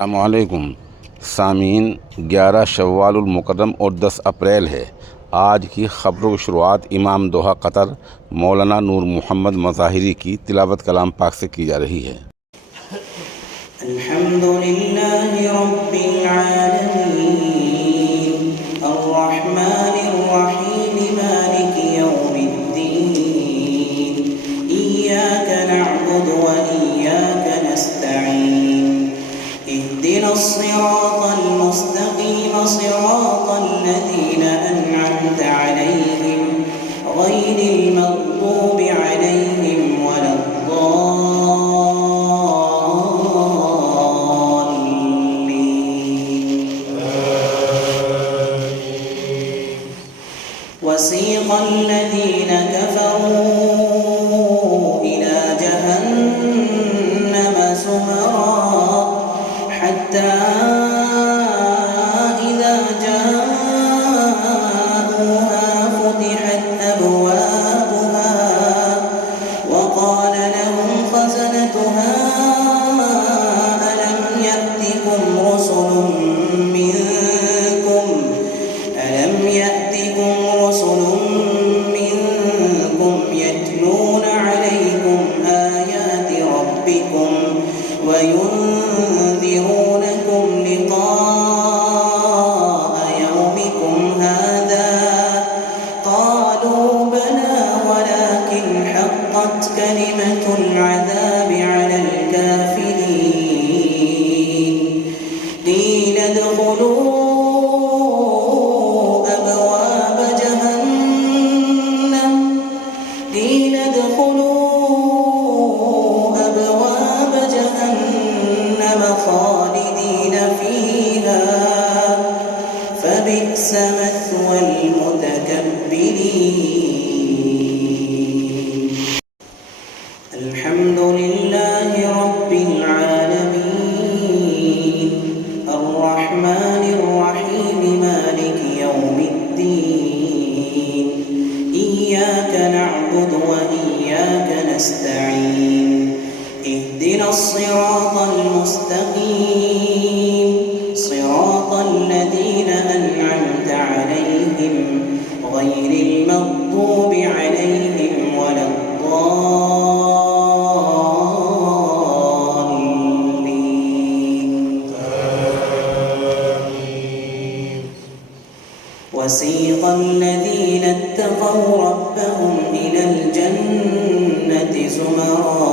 अस्सलामुअलैकुम सामीन, 11 शव्वालुल मुकर्रम और 10 अप्रैल है। आज की ख़बरों की शुरुआत इमाम दोहा कतर मौलाना नूर मोहम्मद मज़ाहिरी की तिलावत कलाम पाक से की जा रही है। अल्हम्दुलिल्लाहि रब्बिल आलमीन अर्रहमानिर रहीम मालिकि यौमिद्दीन इय्याका नअबुदु व इय्याका नस्तईन इहदिनस सिरातल मुस्तक़ीम सिरातल लज़ीना अनअमत अलैहिम गैरिल मग़्दूबि अलैहिम وسيق الذين كفروا إلى جهنم زمرا حتى إذا جاءوها فتحت أبوابها وقال لهم خزنتها ألم يأتكم رسل منكم يتلون عليكم آيات ربكم وينذرونكم لقاء يومكم هذا قالوا بلى ولكن حقت كلمة العذاب على الكافرين قيل ادخلوا أبواب جهنم خالدين فيها فبئس مثوى المتكبرين. الحمد لله رب العالمين الرحمن الرحيم مالك يوم الدين إياك نعبد وإياك نستعين اهدنا الصراط المستقيم صراط الذين أنعمت عليهم غير المغضوب عليهم ولا الضالين. وسيق الذين اتقوا ربهم إلى الجنة زمرا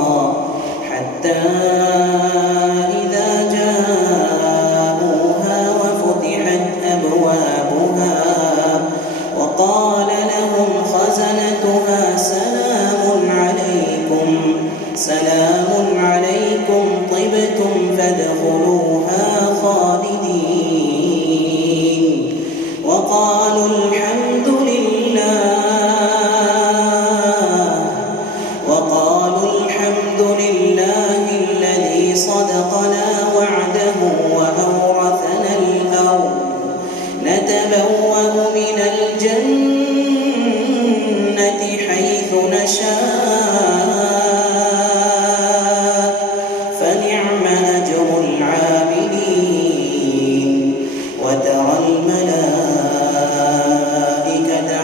حتى إذا جاءوها وفتحت أبوابها وقال لهم خزنتها سلام عليكم طبتم فادخلوها خالدين وقالوا الحمد لله الذي صدقنا وعده وأورثنا الأرض نتبوأ من الجنة حيث نشاء فنعم أجر العاملين. وترى الملائكة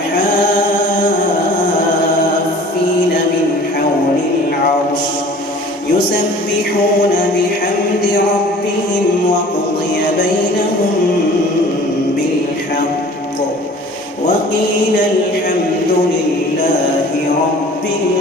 حافين من حول العرش يسبحون بحمد ربهم وقضي بينهم بالحق وقيل الحمد لله رب العالمين.